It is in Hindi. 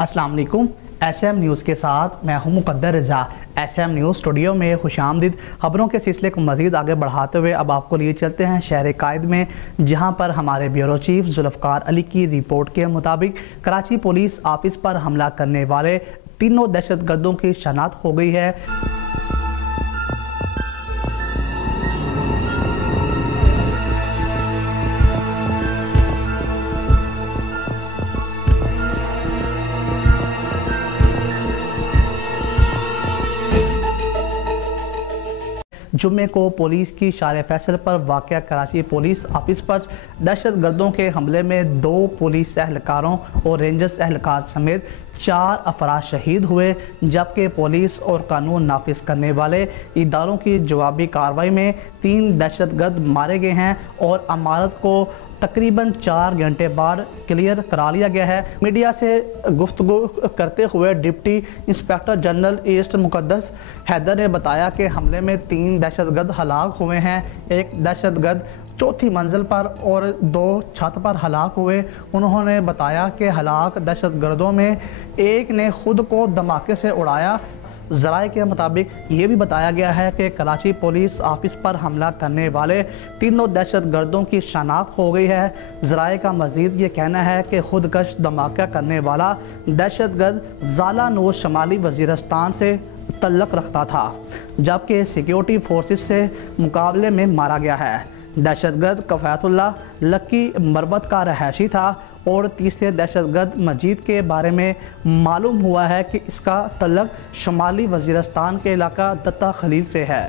अस्सलाम वालेकुम। SM न्यूज़ के साथ मैं हूं मुकद्दर रज़ा। SM न्यूज़ स्टूडियो में खुशामदीद। खबरों के सिलसिले को मज़ीद आगे बढ़ाते हुए अब आपको लिए चलते हैं शहर कायद में, जहां पर हमारे ब्यूरो चीफ जुल्फ़कार अली की रिपोर्ट के मुताबिक कराची पुलिस ऑफिस पर हमला करने वाले तीनों दहशतगर्दों की शनाख्त हो गई है। जुम्मे को पुलिस की शार फैसल पर वाक़या कराची पुलिस ऑफिस पर दहशतगर्दों के हमले में 2 पुलिस एहलकारों और रेंजर्स एहलकार समेत 4 अफराद शहीद हुए, जबकि पुलिस और कानून नाफिज करने वाले इदारों की जवाबी कार्रवाई में 3 दहशतगर्द मारे गए हैं और इमारत को तकरीबन 4 घंटे बाद क्लियर करा लिया गया है। मीडिया से गुफ्तगू करते हुए deputy inspector general east Muqaddas Haider ने बताया कि हमले में 3 दहशतगर्द हलाक हुए हैं। एक दहशतगर्द 4थी मंजिल पर और 2 छत पर हलाक हुए। उन्होंने बताया कि हलाक दहशतगर्दों में एक ने खुद को धमाके से उड़ाया। ज़राए के मुताबिक ये भी बताया गया है कि कराची पुलिस ऑफिस पर हमला करने वाले तीनों दहशतगर्दों की शनाख्त हो गई है। ज़राए का मज़ीद ये कहना है कि खुदकश धमाका करने वाला दहशतगर्द ज़ाला नूर शमाली वज़ीरिस्तान से तल्लक रखता था, जबकि सिक्योरिटी फोर्सेस से मुकाबले में मारा गया है। दहशतगर्द कफ़ायतुल्लाह लक्की मरबत का रहायशी था और तीसरे दहशतगर्द मजीद के बारे में मालूम हुआ है कि इसका तल्लक शुमाली वज़ीरिस्तान के इलाका दत्ता खलील से है।